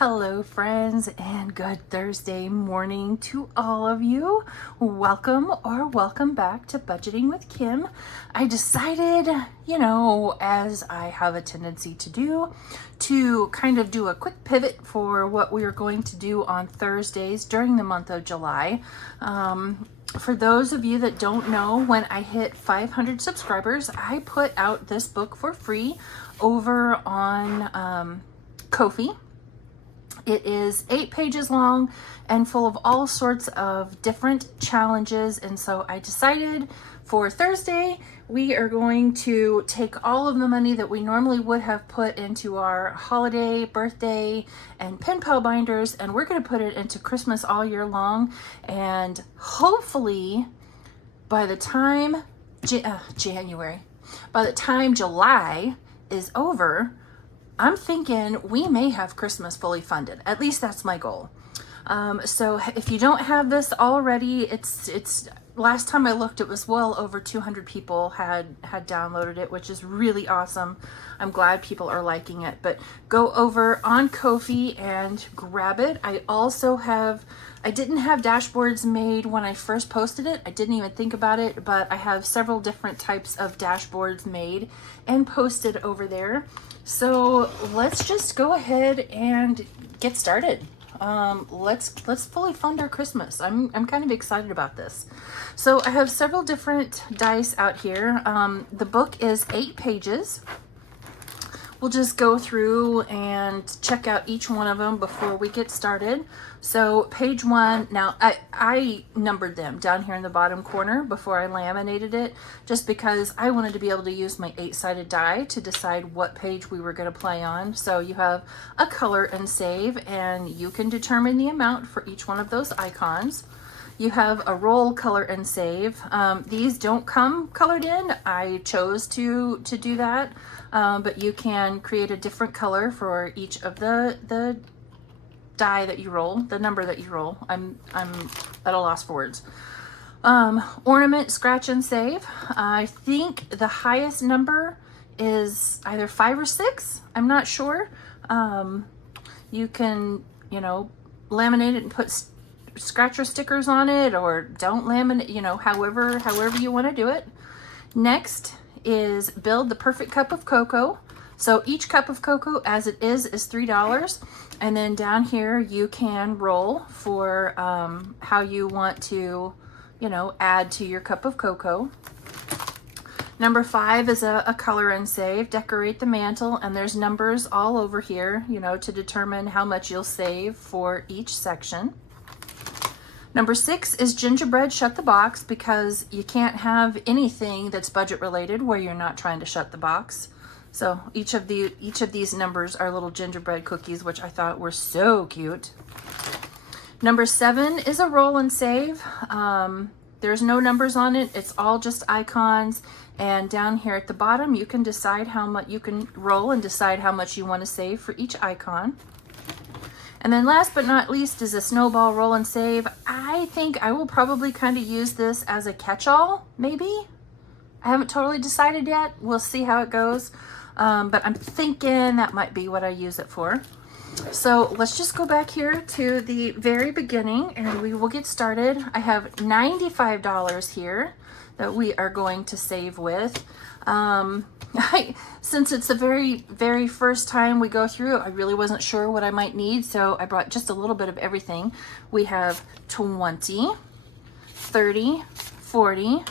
Hello friends, and good Thursday morning to all of you. Welcome or welcome back to Budgeting with Kim. I decided, as I have a tendency to do, to kind of do a quick pivot for what we are going to do on Thursdays during the month of July. For those of you that don't know, when I hit 500 subscribers, I put out this book for free over on Ko-fi. It is 8 pages long and full of all sorts of different challenges. And so I decided for Thursday, we are going to take all of the money that we normally would have put into our holiday, birthday, and pen pal binders, and we're going to put it into Christmas all year long. And hopefully by the time by the time July is over, I'm thinking we may have Christmas fully funded. At least that's my goal. So if you don't have this already, it's last time I looked, it was well over 200 people had downloaded it, which is really awesome. I'm glad people are liking it. But go over on Ko-fi and grab it. I didn't have dashboards made when I first posted it. I didn't even think about it, but I have several different types of dashboards made and posted over there. So let's just go ahead and get started. Let's fully fund our Christmas. I'm kind of excited about this. So I have several different dice out here. The book is 8 pages. We'll just go through and check out each one of them before we get started. So page 1, now I numbered them down here in the bottom corner before I laminated it, just because I wanted to be able to use my 8-sided die to decide what page we were going to play on. So you have a color and save, and you can determine the amount for each one of those icons. You have a roll, color, and save. These don't come colored in. I chose to do that, but you can create a different color for each of the die that you roll, the number that you roll. I'm at a loss for words. Ornament, scratch, and save. I think the highest number is either 5 or 6. I'm not sure. You can, laminate it and put scratcher stickers on it, or don't laminate, however you want to do it. Next is build the perfect cup of cocoa. So each cup of cocoa as it is $3. And then down here you can roll for how you want to, add to your cup of cocoa. Number 5 is a color and save, decorate the mantle, and there's numbers all over here, to determine how much you'll save for each section. Number 6 is gingerbread, shut the box, because you can't have anything that's budget related where you're not trying to shut the box. So each of these numbers are little gingerbread cookies, which I thought were so cute. Number 7 is a roll and save. There's no numbers on it. It's all just icons. And down here at the bottom, you can decide how much you can roll and decide how much you want to save for each icon. And then last but not least is a snowball, roll and save. I think I will probably kind of use this as a catch-all, maybe. I haven't totally decided yet. We'll see how it goes. But I'm thinking that might be what I use it for. So let's just go back here to the very beginning and we will get started. I have $95 here that we are going to save with. Since it's the very, very first time we go through, I really wasn't sure what I might need, so I brought just a little bit of everything. We have 20, 30, 40,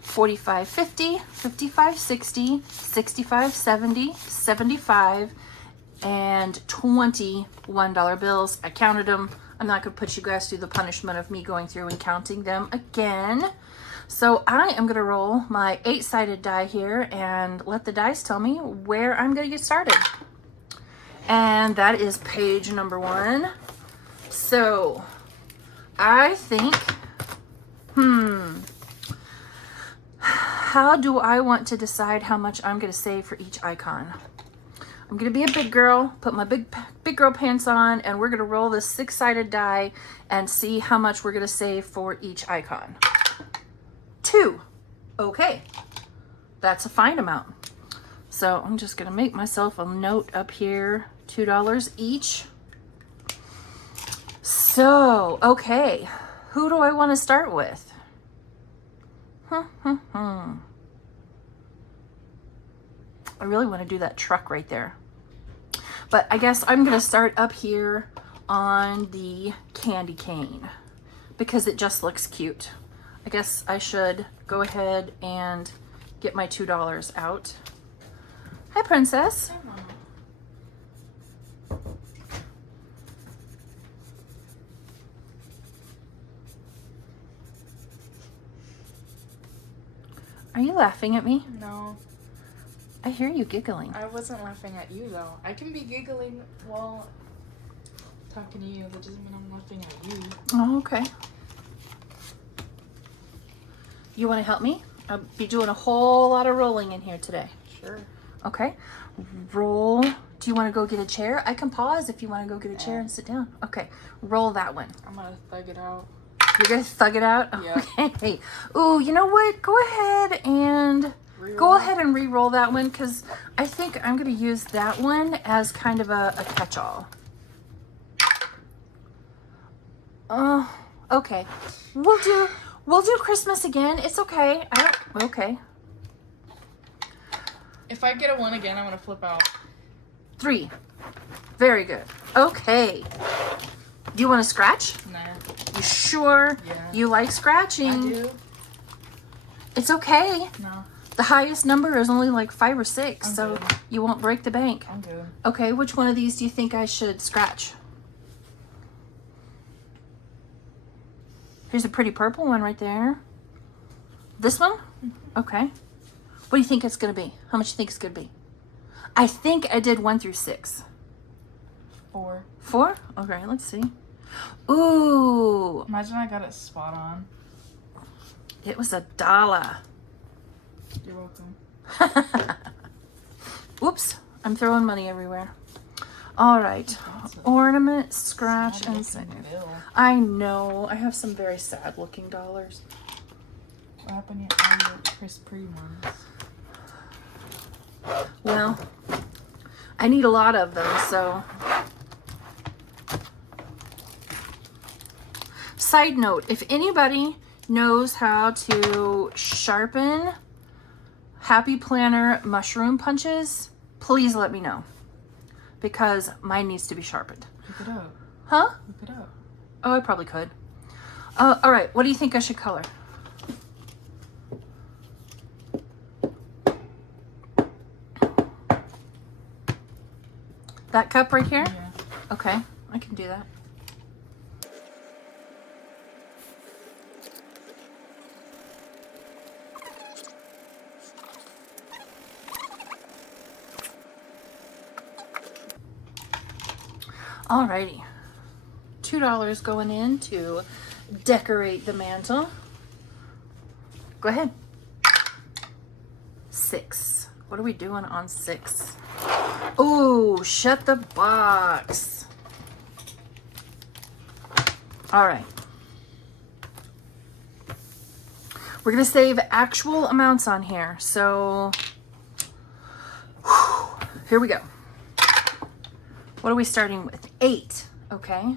45, 50, 55, 60, 65, 70, 75, and 20 $1 bills. I counted them. I'm not going to put you guys through the punishment of me going through and counting them again. So I am going to roll my 8-sided die here and let the dice tell me where I'm going to get started. And that is page number 1. So I think, how do I want to decide how much I'm going to save for each icon? I'm going to be a big girl, put my big girl pants on, and we're going to roll this 6-sided die and see how much we're going to save for each icon. 2. Okay, that's a fine amount. So I'm just going to make myself a note up here, $2 each. So, okay. Who do I want to start with? I really want to do that truck right there. But I guess I'm going to start up here on the candy cane because it just looks cute. I guess I should go ahead and get my $2 out. Hi, Princess. Hi, Mama. Are you laughing at me? No, I hear you giggling. I wasn't laughing at you though. I can be giggling while talking to you. That doesn't mean I'm laughing at you. Oh, okay. You want to help me? I'll be doing a whole lot of rolling in here today. Sure. Okay. Roll. Do you want to go get a chair? I can pause if you want to go get a chair and sit down. Okay. Roll that one. I'm gonna thug it out. You're going to thug it out? Yeah. Okay. Ooh, you know what? Go ahead and re-roll that one because I think I'm going to use that one as kind of a catch-all. Oh, okay. We'll do Christmas again. It's okay. Okay. If I get a 1 again, I'm gonna flip out. 3. Very good. Okay. Do you want to scratch? Nah. You sure? Yeah. You like scratching? I do. It's okay. No, The highest number is only like 5 or 6, I'm so good. you won't break the bank. I'm good. Okay, which one of these do you think I should scratch? Here's a pretty purple one right there. This one? Okay. What do you think it's going to be? How much do you think it's going to be? I think I did 1 through 6. 4. 4? Okay, let's see. Ooh, Imagine I got it spot on. it was $1. You're welcome. Oops, I'm throwing money everywhere. All right, ornament, scratch, and save. Bill. I know, I have some very sad looking dollars. What happened to all your Chris Pre ones? Well, I need a lot of them, so. Side note, if anybody knows how to sharpen Happy Planner mushroom punches, please let me know. Because mine needs to be sharpened. Look it up. Huh? Look it up. Oh, I probably could. All right, what do you think I should color? That cup right here? Yeah. Okay, I can do that. Alrighty. $2 going in to decorate the mantle. Go ahead. 6. What are we doing on 6? Oh, shut the box. All right. We're going to save actual amounts on here. So, here we go. What are we starting with? 8. Okay.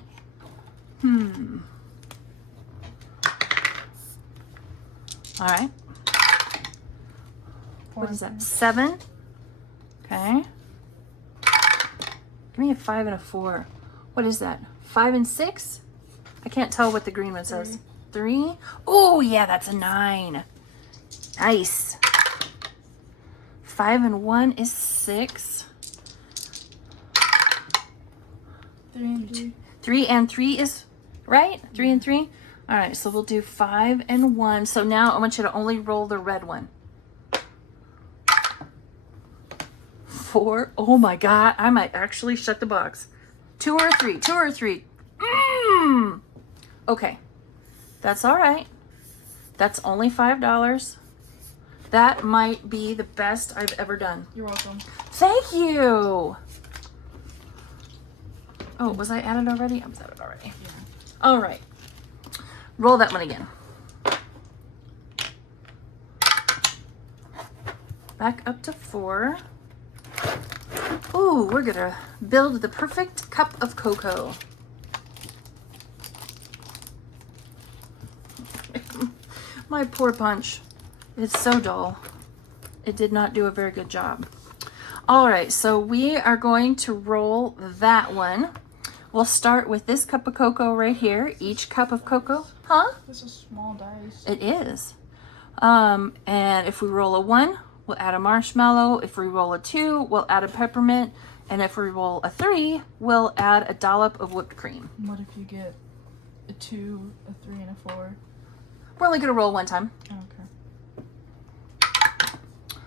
All right. What is that? 7. Okay. Give me a 5 and a 4. What is that? 5 and 6? I can't tell what the green one says. 3? Oh, yeah, that's a 9. Nice. 5 and 1 is 6. 3 and 3. 3 and 3 is right? 3 and 3? All right, so we'll do 5 and 1. So now I want you to only roll the red one. 4. Oh my God, I might actually shut the box. 2 or 3, 2 or 3. Okay, that's all right. That's only $5. That might be the best I've ever done. You're welcome. Thank you. Oh, was I at it already? I was at it already. Yeah. All right. Roll that one again. Back up to 4. Ooh, we're gonna build the perfect cup of cocoa. My poor punch. It's so dull. It did not do a very good job. All right, so we are going to roll that one. We'll start with this cup of cocoa right here. Each cup of cocoa, huh? This is small dice. It is. And if we roll a 1, we'll add a marshmallow. If we roll a 2, we'll add a peppermint. And if we roll a 3, we'll add a dollop of whipped cream. What if you get a 2, a 3, and a 4? We're only gonna roll one time. Okay.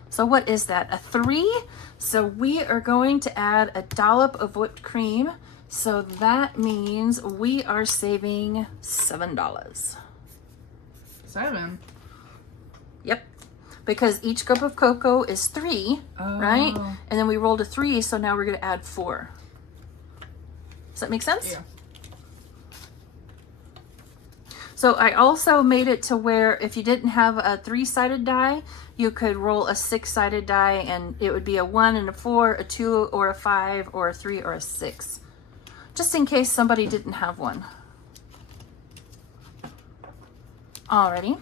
So what is that? A 3? So we are going to add a dollop of whipped cream. So that means we are saving $7. 7. Yep. Because each cup of cocoa is 3, right? And then we rolled a 3, so now we're gonna add 4. Does that make sense? Yeah. So I also made it to where if you didn't have a 3-sided die, you could roll a 6-sided die and it would be a 1 and a 4, a 2 or a 5 or a 3 or a 6. Just in case somebody didn't have one. Alrighty.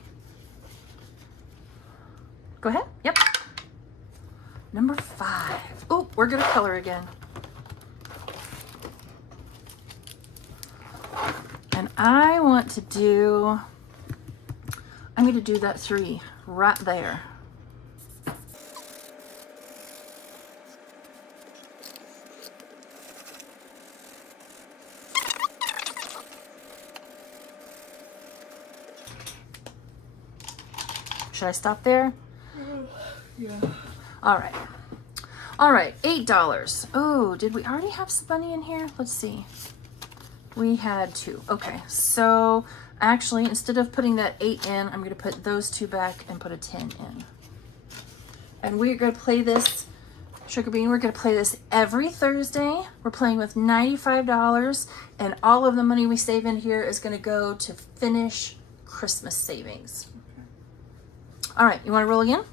Go ahead. Yep. Number 5. Oh, we're gonna color again. And I want to do, I'm going to do that 3 right there. Should I stop there? Yeah. All right. All right, $8. Oh, did we already have some money in here? Let's see. We had 2. Okay, so actually, instead of putting that 8 in, I'm going to put those 2 back and put a 10 in. And we're going to play this, Sugar Bean, we're going to play this every Thursday. We're playing with $95, and all of the money we save in here is going to go to finish Christmas savings. All right, you want to roll again?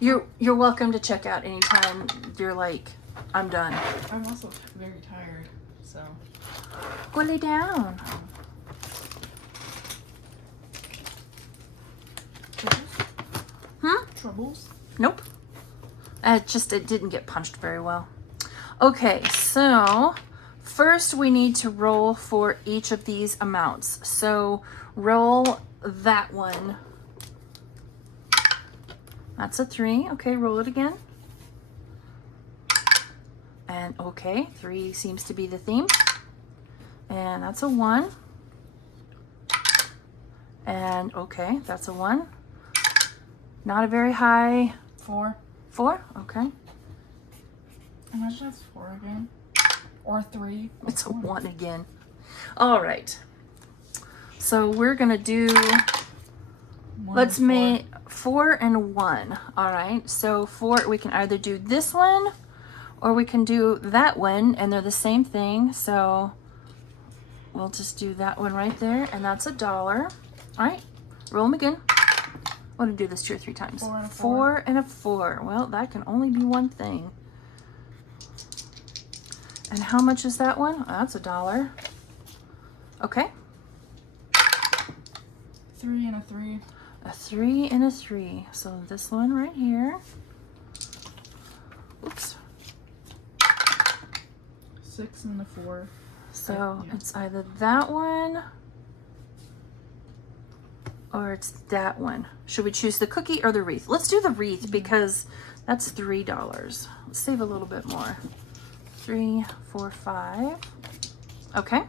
Yeah. You're welcome to check out anytime you're like, I'm done. I'm also very tired, so. Go lay down. Troubles? Troubles? Nope. It didn't get punched very well. Okay, so first we need to roll for each of these amounts. So roll that one. That's a 3. Okay, roll it again. And okay, 3 seems to be the theme. And that's a 1. And okay, that's a 1. Not a very high. 4. 4? Okay. Imagine that's 4 again. Or 3. It's a 1 again. All right. So we're gonna do, let's make 4 and 1. All right, so 4, we can either do this one or we can do that one, and they're the same thing. So we'll just do that one right there, and that's $1. All right, roll them again. I want to do this 2 or 3 times. 4 and a 4. 4 and a 4. Well, that can only be one thing. And how much is that one? That's $1. Okay. 3 and a 3. A 3 and a 3. So this one right here. Oops. 6 and a 4. So Yeah. it's either that one or it's that one. Should we choose the cookie or the wreath? Let's do the wreath because that's $3. Let's save a little bit more. 3, 4, 5. Okay.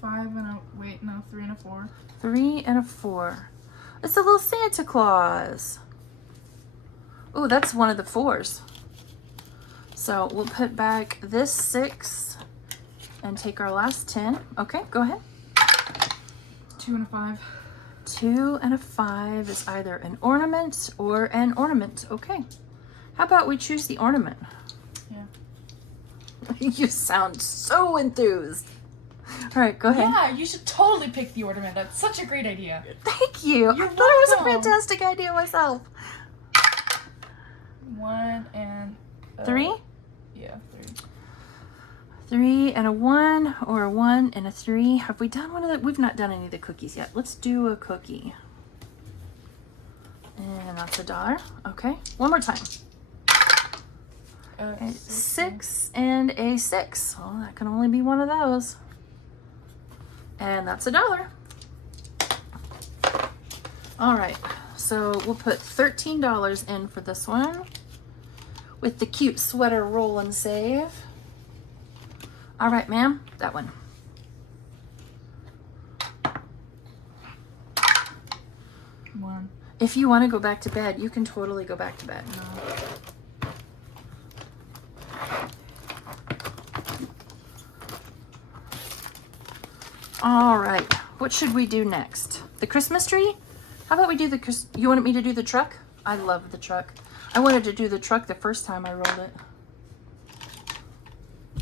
5 and a, wait, no, 3 and a 4. 3 and a 4. It's a little Santa Claus. Oh, that's one of the 4s. So we'll put back this 6 and take our last 10. Okay, go ahead. 2 and a 5. 2 and a 5 is either an ornament or an ornament. Okay. How about we choose the ornament? Yeah. You sound so enthused. All right, go ahead. Yeah, you should totally pick the ornament. That's such a great idea. Thank you. You're I thought it was a welcome. fantastic idea myself. 1 and 3? Yeah, 3. 3 and a 1, or a 1 and a 3. Have we done one of the? We've not done any of the cookies yet. Let's do a cookie. And that's $1. Okay, one more time. A 6 and a 6. Well, that can only be one of those. And that's $1. All right, so we'll put $13 in for this one with the cute sweater roll and save. All right, ma'am, that one. One. If you want to go back to bed, you can totally go back to bed. No. All right, what should we do next? The Christmas tree? How about we do the, you wanted me to do the truck? I love the truck. I wanted to do the truck the first time I rolled it.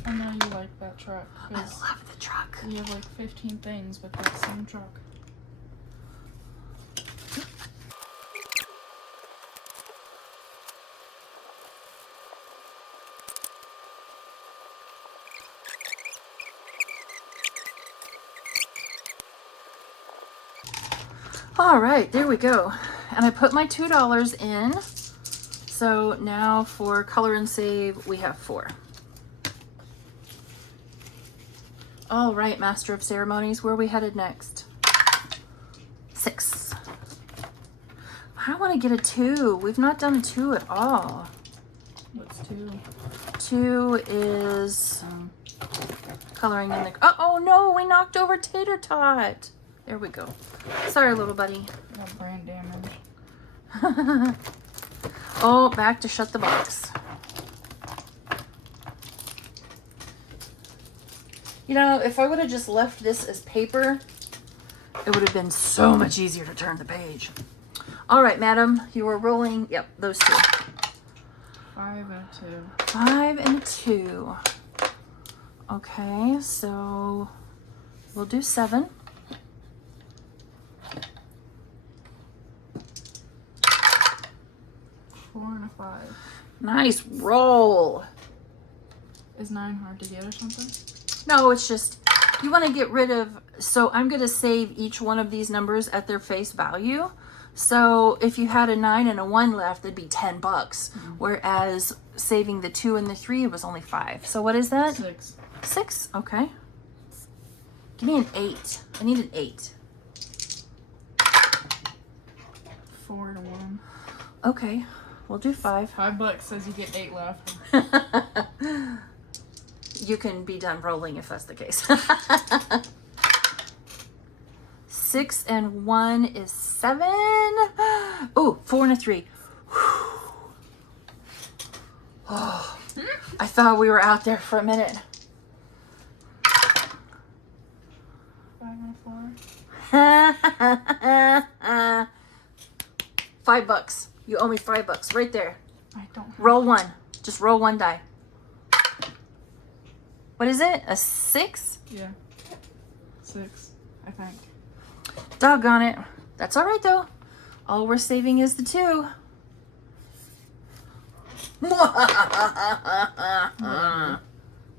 I know you like that truck. I love the truck. You have like 15 things with that same truck. All right, there we go. And I put my $2 in. So now for color and save, we have 4. All right, Master of Ceremonies, where are we headed next? 6. I want to get a 2. We've not done a 2 at all. What's 2? 2 is coloring in the... Oh, no, we knocked over Tater Tot. There we go. Sorry, little buddy. Got brain damage. Oh, back to shut the box. You know, if I would have just left this as paper, it would have been so much easier to turn the page. All right, madam, you are rolling. Yep, those 2. 5 and a 2. 5 and a 2. Okay, so we'll do 7. 4 and a 5. Nice roll. Is 9 hard to get or something? No, it's just, you want to get rid of, so I'm going to save each one of these numbers at their face value. So if you had a 9 and a 1 left, it'd be $10. Mm-hmm. Whereas saving the 2 and the 3 was only 5. So what is that? 6. 6, okay. Give me an 8. I need an 8. 4 and a 1. Okay, we'll do 5. $5 says you get 8 left. You can be done rolling if that's the case. 6 and 1 is 7. Oh, 4 and a 3. Oh, I thought we were out there for a minute. 5 and a 4. $5. You owe me $5 right there. I don't have Roll 1. Just roll 1 die. What is it? A 6? Yeah. 6, I think. Doggone it. That's all right though. All we're saving is the 2.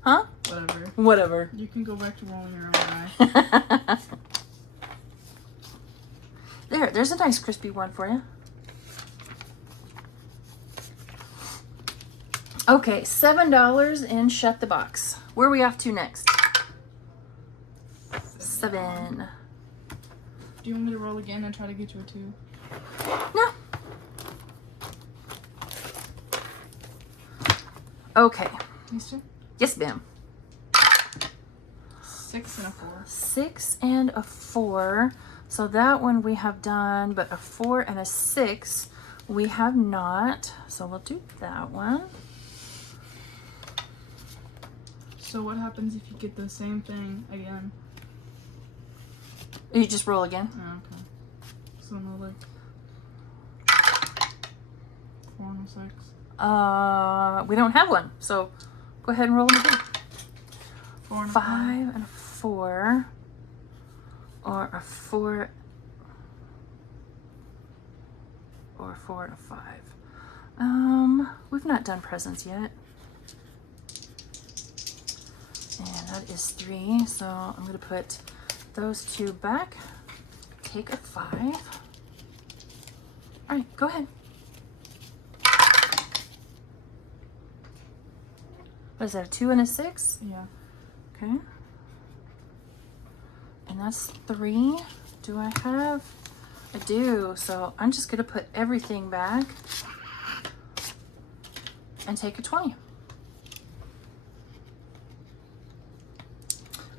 Huh? Whatever. Whatever. You can go back to rolling your own die. There's a nice crispy one for you. Okay, $7 in Shut the Box. Where are we off to next? 7. Do you want me to roll again and try to get you a 2? No. Okay. These 2? Yes, ma'am. 6 and a 4. 6 and a 4. So that one we have done, but a 4 and a 6 we have not. So we'll do that one. So what happens if you get the same thing again? You just roll again. Oh, okay. So no, like 4 and a 6. We don't have one, so go ahead and roll them again. 4 and a 5 and a 4, or a 4, or a 4 and a 5. We've not done presents yet. And that is 3. So I'm going to put those 2 back. Take a 5. All right, go ahead. What is that, a 2 and a 6? Yeah. Okay. And that's 3. Do I have? I do. So I'm just going to put everything back and take a 20.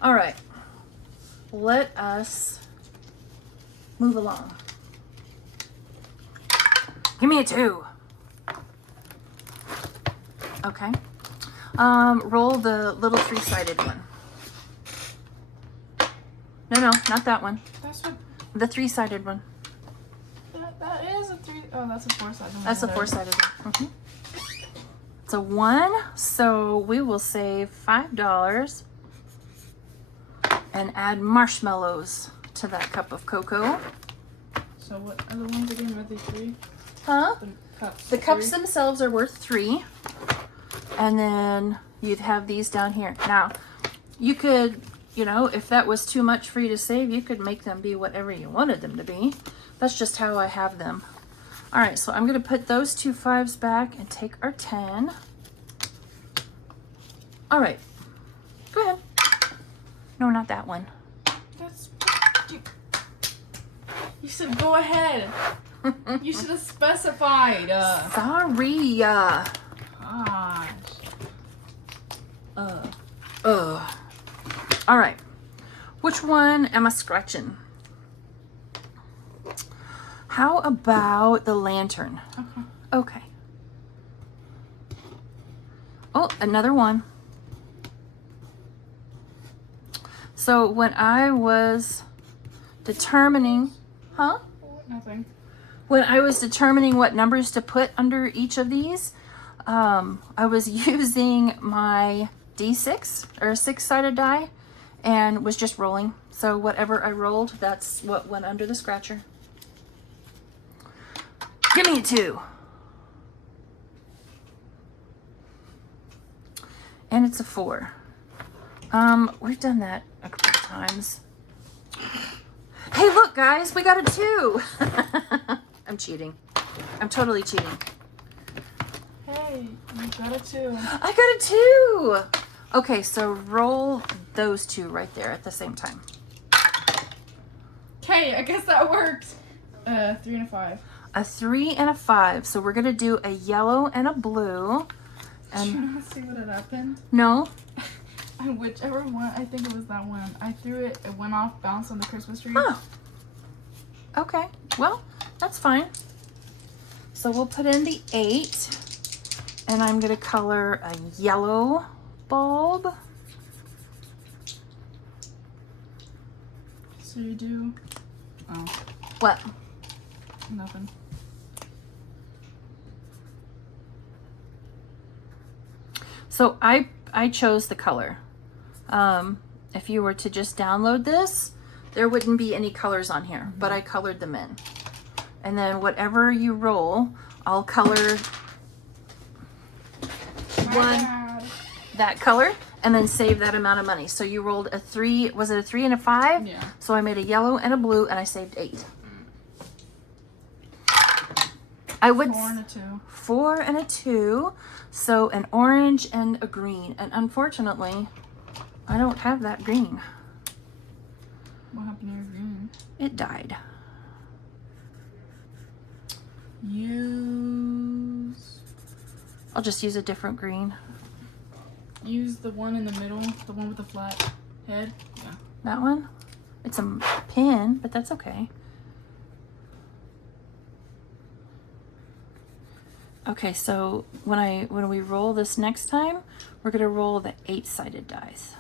All right. Let us move along. Give me a 2. Okay. Roll the little 3-sided one. No, not that one. That's what. The 3-sided one. That is a 3. Oh, that's a 4-sided one. That's the 4-sided one. Mm-hmm. It's a 1, so we will save $5 and add marshmallows to that cup of cocoa. So what are the ones again? Are they 3? Huh? The cups. The cups 3? themselves are worth 3. And then you'd have these down here. Now, you could, you know, if that was too much for you to save, you could make them be whatever you wanted them to be. That's just how I have them. All right, so I'm going to put those 2 5s back and take our 10. All right, go ahead. No, not that one. That's. You said go ahead. You should have specified. Sorry. Gosh. All right. Which one am I scratching? How about the lantern? Okay. Okay. Oh, another one. So when I was determining, Nothing. when I was determining what numbers to put under each of these, I was using my D6 or a 6-sided die and was just rolling. So whatever I rolled, that's what went under the scratcher. Give me a 2. And it's a 4. We've done that a couple of times. Hey, look, guys, we got a 2. I'm cheating. I'm totally cheating. Hey, you got a 2. I got a 2. Okay, so roll those 2 right there at the same time. Okay, I guess that worked. 3 and a 5. A 3 and a 5. So we're gonna do a yellow and a blue. Do you And want to see what had happened? no, And whichever one, I think it was that one. I threw it, it went off, bounced on the Christmas tree. oh, okay. Well, that's fine. So we'll put in the 8, and I'm gonna color a yellow bulb. So you do. Oh, What? nothing. So I chose the color. If you were to just download this, there wouldn't be any colors on here, but I colored them in. And then whatever you roll, I'll color one that color and then save that amount of money. So you rolled a 3, was it a 3 and a 5? Yeah. So I made a yellow and a blue and I saved 8. I would 4 and a 2. 4 and a 2, so an orange and a green. And unfortunately, I don't have that green. What happened to your green? It died. I'll just use a different green. Use the one in the middle, the one with the flat head. Yeah. That one? It's a pin, but that's okay. Okay, so when we roll this next time, we're gonna roll the 8-sided dice.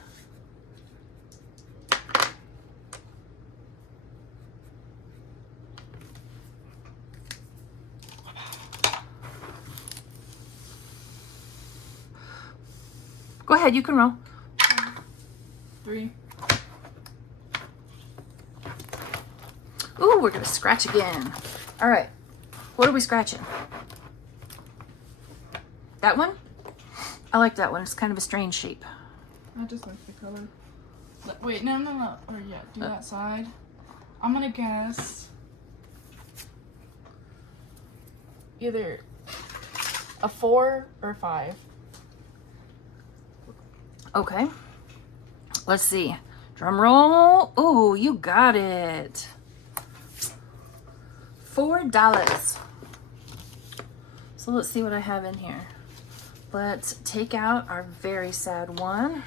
Go ahead, you can roll. 3. Ooh, we're gonna scratch again. All right, what are we scratching? That one? I like that one. It's kind of a strange shape. I just like the color. Wait, no. Or yeah, do that side. I'm gonna guess either a 4 or 5. Okay. Let's see. Drum roll. Ooh, you got it. $4. So let's see what I have in here. Let's take out our very sad one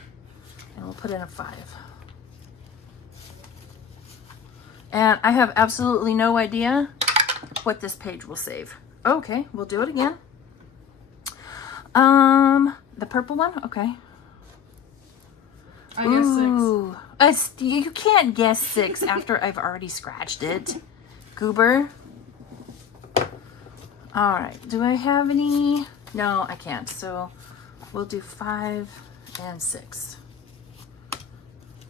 and we'll put in a 5. And I have absolutely no idea what this page will save. Okay, we'll do it again. The purple one, okay. I guess 6. You can't guess 6 after I've already scratched it. Goober. All right, do I have any? No, I can't. So we'll do 5 and 6.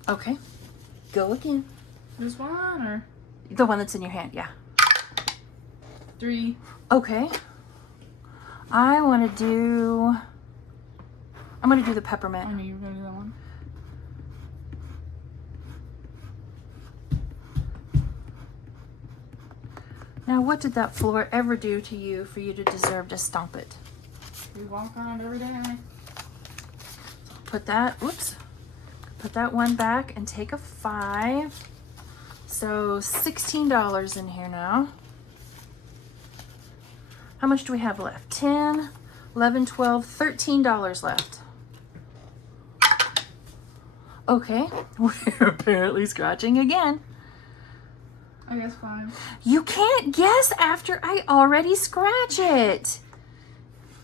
Okay, go again. There's one or The one that's in your hand, yeah. 3. Okay. I'm gonna do the peppermint. I knew you were gonna do that one. Now, what did that floor ever do to you for you to deserve to stomp it? We walk on it every day. Put that one back and take a 5. So $16 in here now. How much do we have left? 10, 11, 12, $13 left. Okay, we're apparently scratching again. I guess 5. You can't guess after I already scratch it.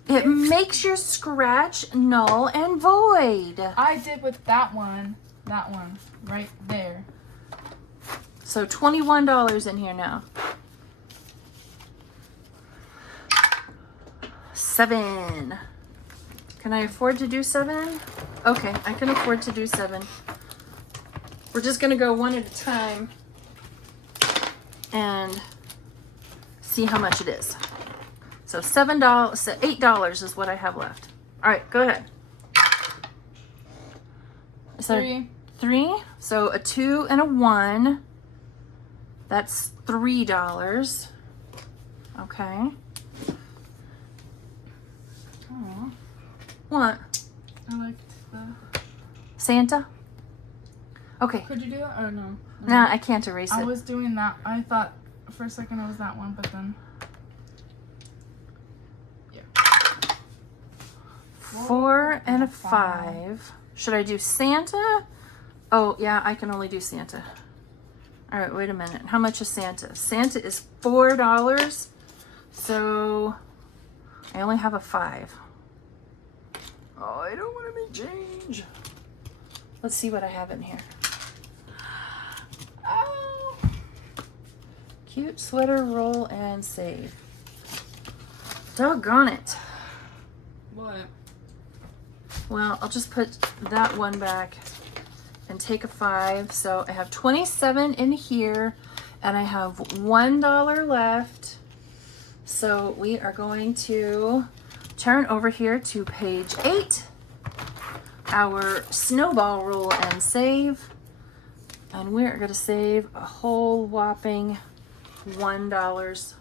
It makes your scratch null and void. I did with that one, right there. So $21 in here now. 7. Can I afford to do 7? Okay, I can afford to do 7. We're just gonna go one at a time and see how much it is. So $8 is what I have left. All right, go ahead. Is that 3. 3? So a 2 and a 1. That's $3. Okay. Oh, What? I liked the. Santa? Okay. Could you do that? Oh no. Nah, I can't erase I it. was doing that. I thought for a second it was that one, but then. 4 and a 5. Should I do Santa? Oh, yeah, I can only do Santa. All right, wait a minute. How much is Santa? Santa is $4. So I only have a 5. Oh, I don't want to make change. Let's see what I have in here. Oh. Cute sweater, roll, and save. Doggone it. What? Well, I'll just put that one back and take a 5. So I have 27 in here and I have $1 left. So we are going to turn over here to page 8, our snowball roll and save. And we're going to save a whole whopping $1.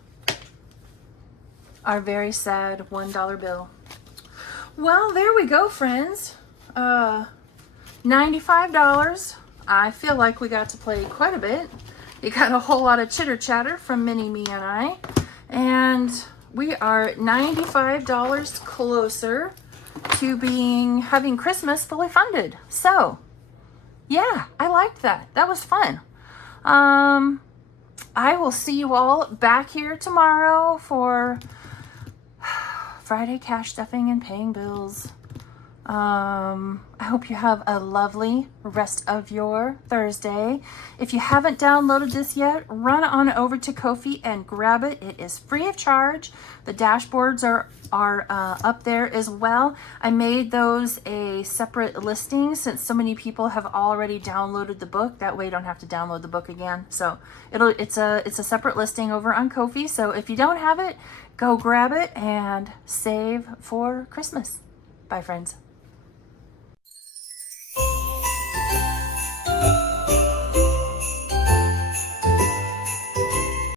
Our very sad $1 bill. Well, there we go, friends. $95. I feel like we got to play quite a bit. You got a whole lot of chitter chatter from Mini Me and I. And we are $95 closer to having Christmas fully funded. So, yeah, I liked that. That was fun. I will see you all back here tomorrow for Friday cash stuffing and paying bills. I hope you have a lovely rest of your Thursday. If you haven't downloaded this yet, run on over to Ko-fi and grab it. It is free of charge. The dashboards are up there as well. I made those a separate listing since so many people have already downloaded the book. That way you don't have to download the book again. So it's a separate listing over on Ko-fi. So if you don't have it, go grab it and save for Christmas. Bye, friends.